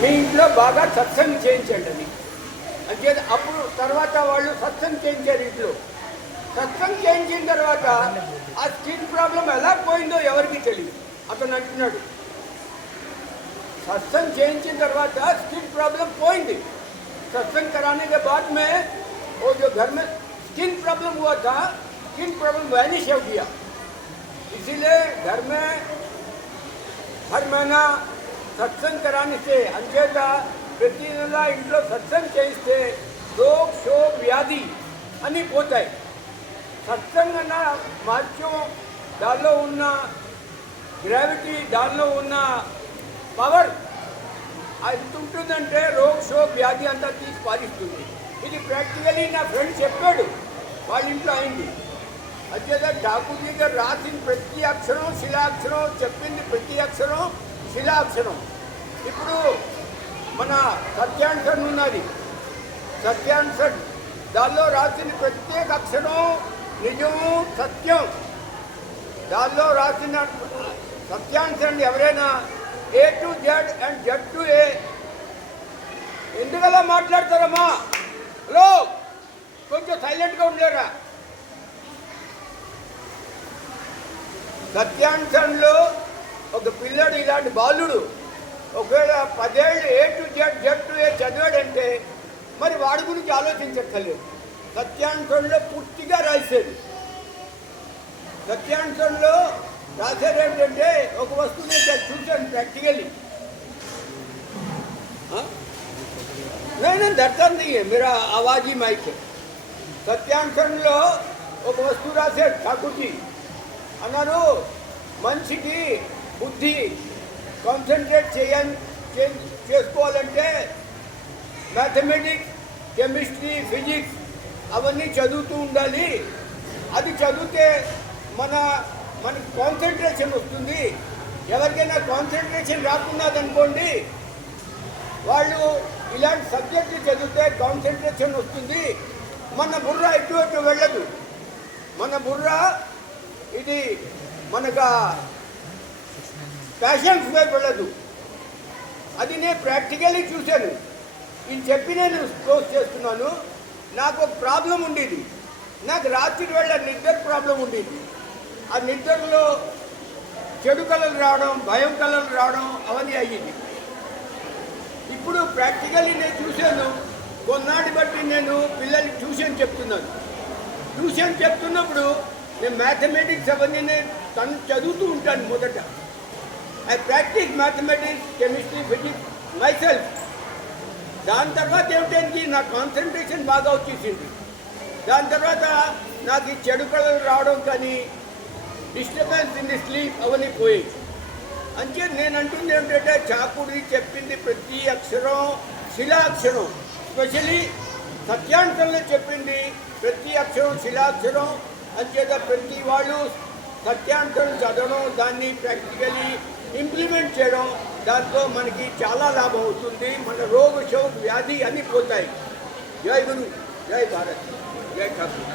మీ ఇంట్లో బాగా సత్సంగం చేయించండి అని అంటే అప్పుడు తర్వాత వాళ్ళు సత్సంగం చేయించారు ఇంట్లో. సత్సంగం చేయించిన తర్వాత ఆ స్కిన్ ప్రాబ్లం ఎలా పోయిందో ఎవరికి తెలియదు. అతను అంటున్నాడు सत्संग చేయించిన తర్వాత स्किन प्रॉब्लम పోయింది. सत्संग कराने के बाद में वो जो घर में स्किन प्रॉब्लम हुआ था, स्किन प्रॉब्लम वैनिश हो गया. इसीलिए घर में हर महीना सत्संग कराने से अंచేత ప్రతి నెల ఇంట్లో సత్సంగ్ చేయిస్తే రోగ శోక వ్యాధి అన్నీ పోతాయి. సత్సంగ్ అన్న మార్చం దానిలో ఉన్న గ్రావిటీ, దానిలో ఉన్న పవర్ ఎంత ఉంటుందంటే రోగ శోక వ్యాధి అంతా తీసి పారిస్తుంది. ఇది ప్రాక్టికలీ నా ఫ్రెండ్ చెప్పాడు, వాళ్ళ ఇంట్లో అయింది. అంచేత ఠాకూర్జీ గారు రాసిన ప్రతి అక్షరం శిలాక్షరం, చెప్పింది ప్రతి అక్షరం శిలాక్షరం. ఇప్పుడు మన సత్యాంశన్ ఉన్నది, సత్యాంశన్ దానిలో రాసిన ప్రత్యేక అక్షరం నిజము సత్యం. దానిలో రాసిన సత్యాంశన్ ఎవరైనా A to Z and Z to A ఎందుకలా మాట్లాడతారమ్మా? హలో, కొంచెం సైలెంట్గా ఉండలేరా? సత్యాంశంలో ఒక పిల్లడు ఇలాంటి బాలుడు ఒకవేళ 10 ఏళ్ళు ఏ టు జెడ్ జెడ్ టు ఏ చదివాడంటే మరి వాడి గురించి ఆలోచించక్కర్లేదు. సత్యాంశంలో పూర్తిగా రాసేది. సత్యాంశంలో రాసేది ఏంటంటే ఒక వస్తువుని చూశాను ప్రాక్టికली, नहीं दर्शन नहीं है मेरा आवाज ही माइक है. సత్యాంశంలో ఒక వస్తువు రాశాడు ఠాకూర్జీ. అన్నారు మనిషికి బుద్ధి కాన్సన్ట్రేట్ చేసుకోవాలంటే మ్యాథమెటిక్స్, కెమిస్ట్రీ, ఫిజిక్స్ అవన్నీ చదువుతూ ఉండాలి. అది చదివితే మనకి కాన్సన్ట్రేషన్ వస్తుంది. ఎవరికైనా కాన్సన్ట్రేషన్ రాకున్నదనుకోండి, వాళ్ళు ఇలాంటి సబ్జెక్టులు చదివితే కాన్సన్ట్రేషన్ వస్తుంది. మన బుర్ర ఎటు వెళ్ళదు. మన బుర్ర ఇది మనకు ప్యాషన్స్ వైపు వెళ్ళదు. అది నేను ప్రాక్టికల్లీ చూశాను. ఇది చెప్పి నేను క్లోజ్ చేస్తున్నాను. నాకు ఒక ప్రాబ్లం ఉండేది. నాకు రాత్రి వేళ నిద్ర ప్రాబ్లం ఉండేది. ఆ నిద్రలో చెడు కళలు రావడం, భయం కళలు రావడం అవన్నీ అయ్యింది. ఇప్పుడు ప్రాక్టికల్లీ నేను చూశాను. కొన్నాటి బట్టి నేను పిల్లలకి ట్యూషన్ చెప్తున్నాను. ట్యూషన్ చెప్తున్నప్పుడు నేను మ్యాథమెటిక్స్ అవన్నీ నేను చదువుతూ ఉంటాను. మొదట I practice mathematics, chemistry, physics my self. దాని తర్వాత ఏమిటంటే నా కాన్సన్ట్రేషన్ బాగా వచ్చేసింది. దాని తర్వాత నాకు ఈ చెడు కళలు రావడం కానీ డిస్టర్బెన్స్ ఇన్ ది స్లీప్ అవన్నీ పోయాయి. అంటే నేను అంటుంది ఏమిటంటే ఠాకూర్జీ చెప్పింది ప్రతి అక్షరం శిలాక్షరం. స్పెషలీ సత్యాంశంలో చెప్పింది ప్రతి అక్షరం శిలాక్షరం. అంచేత ప్రతి వాళ్ళు సత్యాంశం చదవడం, దాన్ని ప్రాక్టికలీ ఇంప్లిమెంట్ చేయడం, దాంతో మనకి చాలా లాభం అవుతుంది. మన రోగ శోక వ్యాధి అన్నీ పోతాయి. జై గురు, జై భారత్, జై ఠాకూర్.